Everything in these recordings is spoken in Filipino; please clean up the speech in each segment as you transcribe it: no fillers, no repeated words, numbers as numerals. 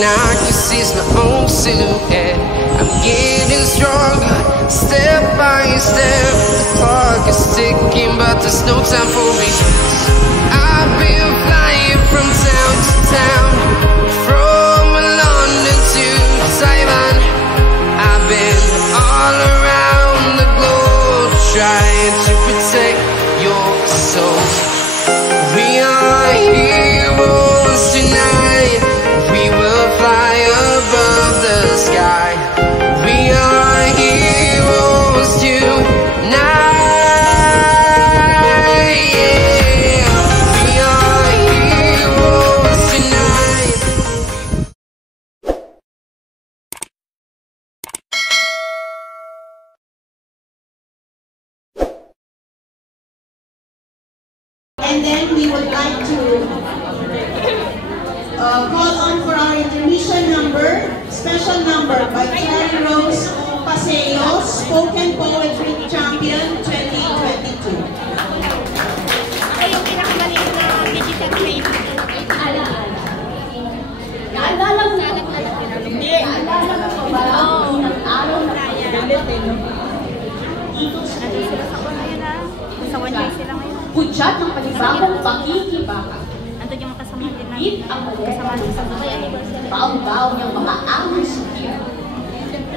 and I can see my own silhouette. I'm getting stronger, step by step. The clock is ticking, but there's no time for me. I've been flying from town to town, from London to Taiwan. I've been all around the globe, trying to protect your soul. We are heroes tonight. We will fly above the sky. We are heroes tonight. Yeah. We are heroes tonight. And then we would like to call on for our intermission number, special number by Cherry Rose Paseo, Spoken Poetry Champion 2022. Ay, yung pinakamaliit na digital frame. Naalala mo na hindi. Naalala mo ba? Unang araw na pagdalit eh, no? Dito sa Sila sa kuna yun ah. Sa one day sila ngayon. Pudyat ng panibagong pakikibaka. Andun yung kasama din namin. Higit ang Kasama din sa mga baong-baong niyang mga angin sa tiyan.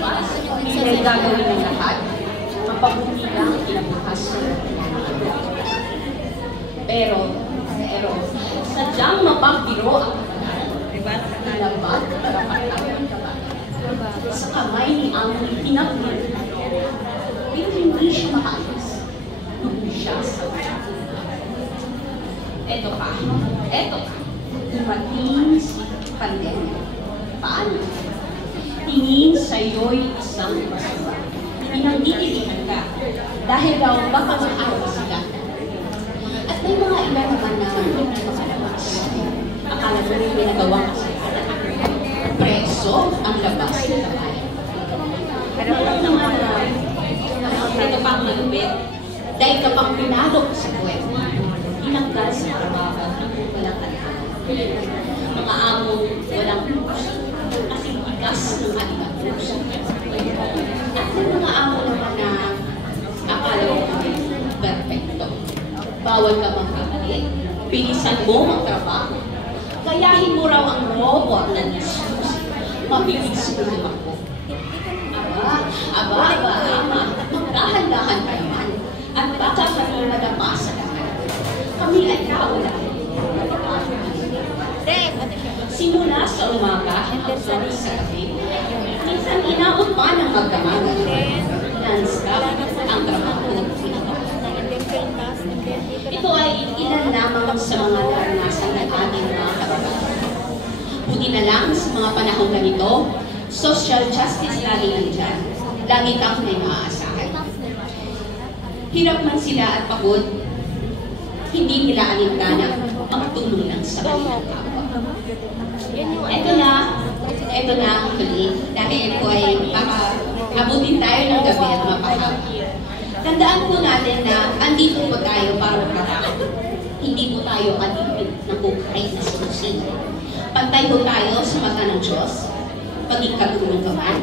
Para sa hindi gagawin ng lahat, mapabuti lang ang kinabukasan. Pero, sadyang mapagbiro ang nilabat karapatan sa kamay ni Amoy pinagmir. Pero hindi siya makaalis. Nung siya sa Eto ka. Dumating si pandemya. Paano? Tingin sa'yo'y isang masama. Pinagdidilihan ka dahil daw baka maawa sila. At may mga iba naman na hindi makalabas. Akala mo rin ginagawa kasi. Preso ang labas ng kamay. Pero walang naman na ito pang malupit. Dahil kapag pinalok sa buwet, inanggal sa trabaho ng walang tanda. Mga among walang puso, kasi ikas ng kanilang puso. At may mga amo naman na akala mo perfecto. Bawal ka magkakalit, bilisan mo ang trabaho. Kayahin mo raw ang robot na nisusi, mabibigs mo naman ko. Aba, magdahan-dahan ka naman. At baka kami madapa sa lahat. Kami ay tao lang. Simula sa umaga hanggang sa gabi, minsan inaot pa ng magdamagan. Non-stop ang trabaho. Ito ay ilan lamang sa mga naranasan ng ating mga kababayan. Buti na lang sa mga panahong ganito, social justice lagi nandyan. Lagi kang may maaasahan. Hirap man sila at pagod, hindi nila alintana magtulong lang sa kanilang kapwa. Ito na ang huli. Dahil po ay abutin tayo ng gabi at mapahaba. Tandaan po natin na andito po tayo para magkakaroon. Hindi po tayo alipin ng buhay na susi. Pantay po tayo sa mata ng Diyos. Paging katulong ka man.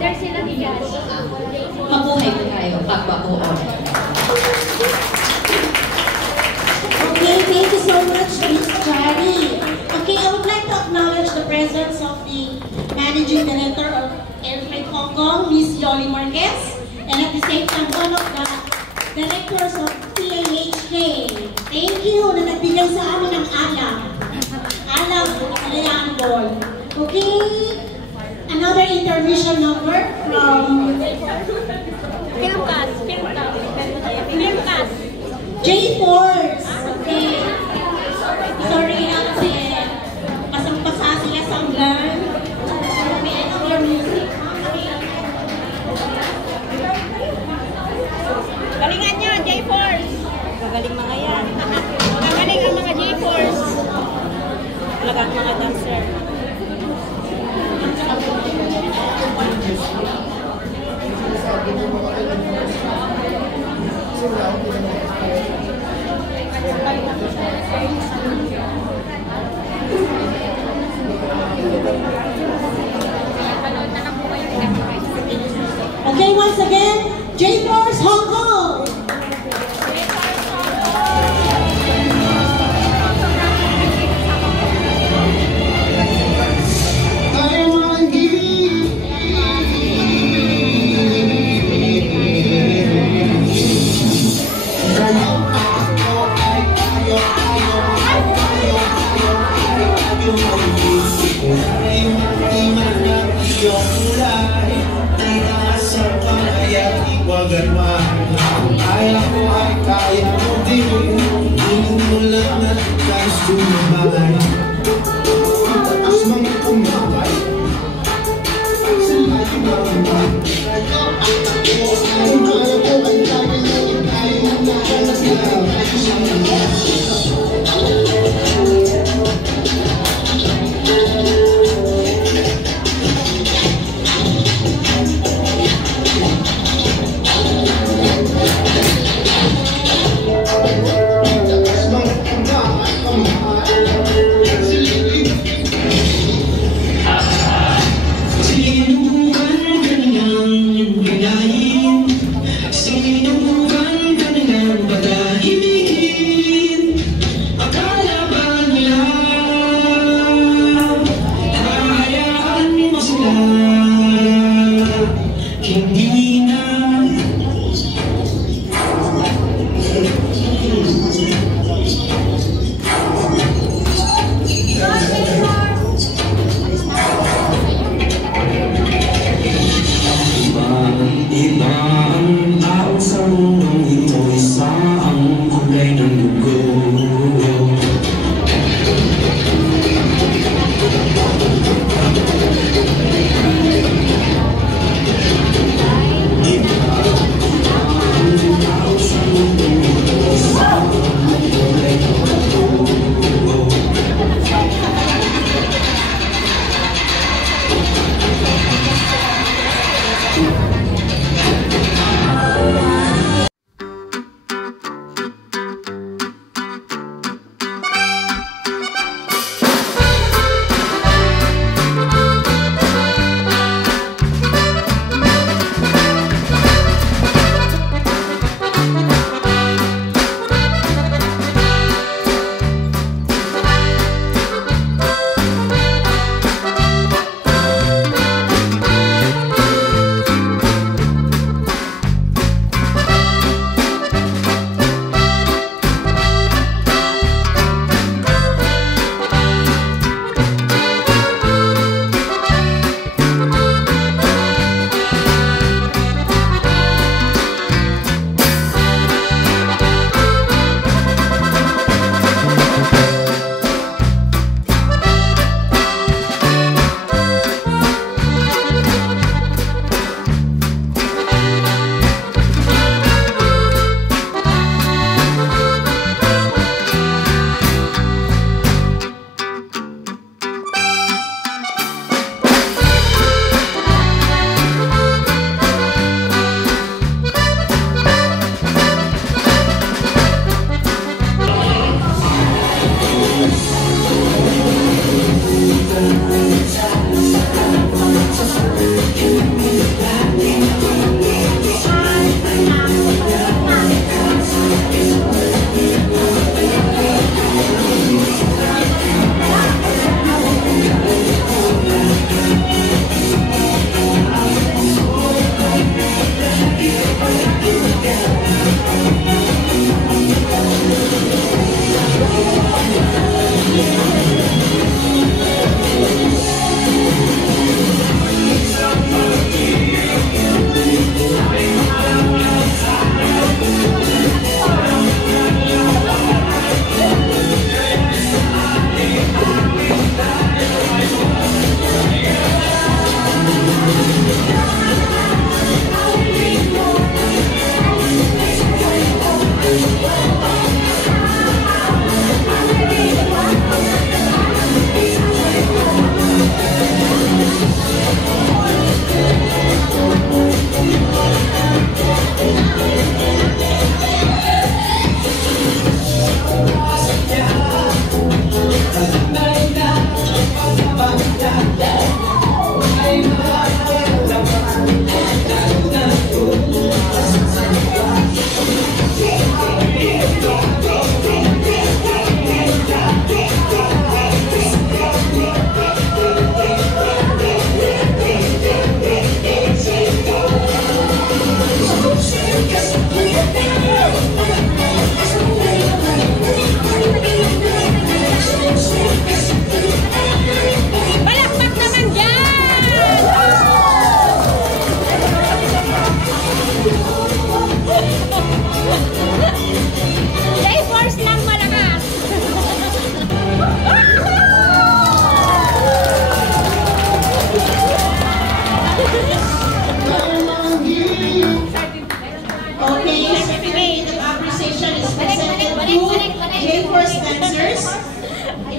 Mabuhay po tayo pagbabuo. Okay, thank you so much, Miss Cherry. Okay, I would like to acknowledge the presence of the Managing Director of Airfreight Hong Kong, Miss Yoli Marquez, and at the same time, one of the Directors of PAHK. Thank you na nagbigay sa amin ng alam. Alam, Kalayaan Ball. Okay, another intermission number from Filmcast. J-Force. Okay. Sorry, kasi pasang-pasa sila sa ulan. May I know your music? Galingan nyo, J-Force. Magaling mga yan. Magaling ang mga J-Force. Talagang mga dancer. say once again, J-Force Hong Kong! Kaya ko ay kaya mo din. Inulat na tayo sumabay. Taas mga kumabay. Sila yung mamabay. Kung kaya ko ay kaya mo. Kaya mo na anak na.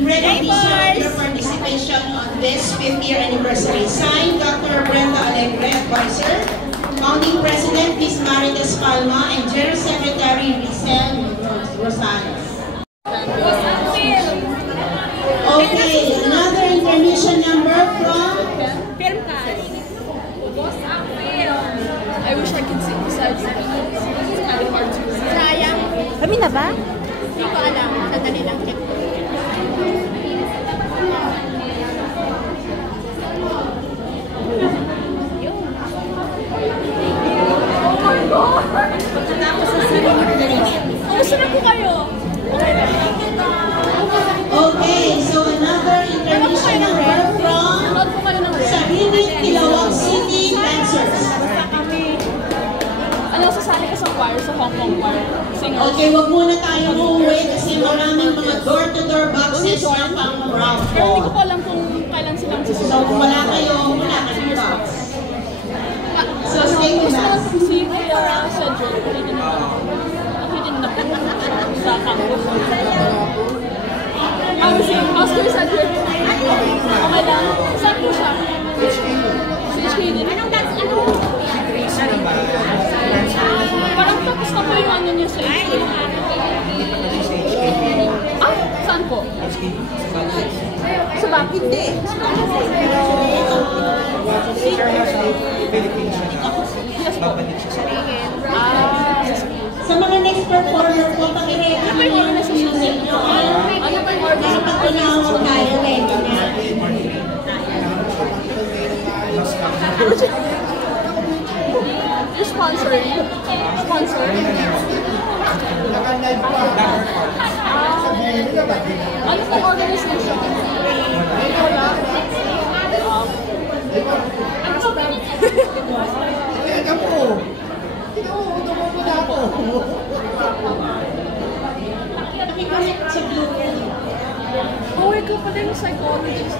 really appreciate your participation on this 5th year anniversary. Signed, Dr. Brenda Alegre, Advisor, Founding President, Ms. Marites Palma, and General Secretary, Rizel Rosales. Okay, another intermission number from Film cast. I wish I could sing besides it's kind of hard to sing. Sayang. Kami na ba? Hindi ko alam. Sandali lang. Check. Pagkatapos sa ceremony. Kamusta na po kayo? Okay, so another intermission number from Sahiwit, Kilawag City Dancers. Ano, sasali ka sa choir, sa Hong Kong choir? Singers? Okay, wag muna tayo uuwi kasi maraming mga door-to-door boxes na pang ground Pero hindi ko floor. pa alam kung kailan silang So susunod. kung wala kayong box. So stay with us. Si Kuya Cedric, nakitin na po sa campus. Si Oscar Cedric, okay lang. Saan po siya? Si HK din. Anong dance? Parang tapos na po yung ano niya sa HK. Ah, saan po? Sa back? Hindi. Sa mga next performer po, pakiready Ano ba yung naman order yung music nyo. Ano ba yung order? Kapag tinawag tayo, ready na. Yung sponsor. Sponsor. Ano pong organization? Wala. Pakiconnect sa blue. Oh, ikaw pala yung psychologist.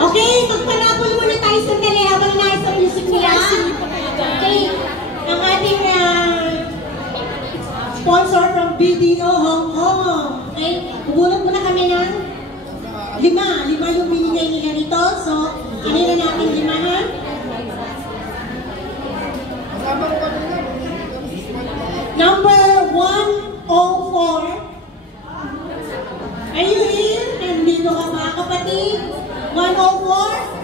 Okay, magpanapol muna tayo sandali habang nasa music nila. Okay, ang ating sponsor from BDO Hong Kong. Okay, bubulot muna kami ng lima yung binigay nila nito. So, kanina natin 5 ha? Number 104. Are you here? Nandito ka ba, kapatid? 104?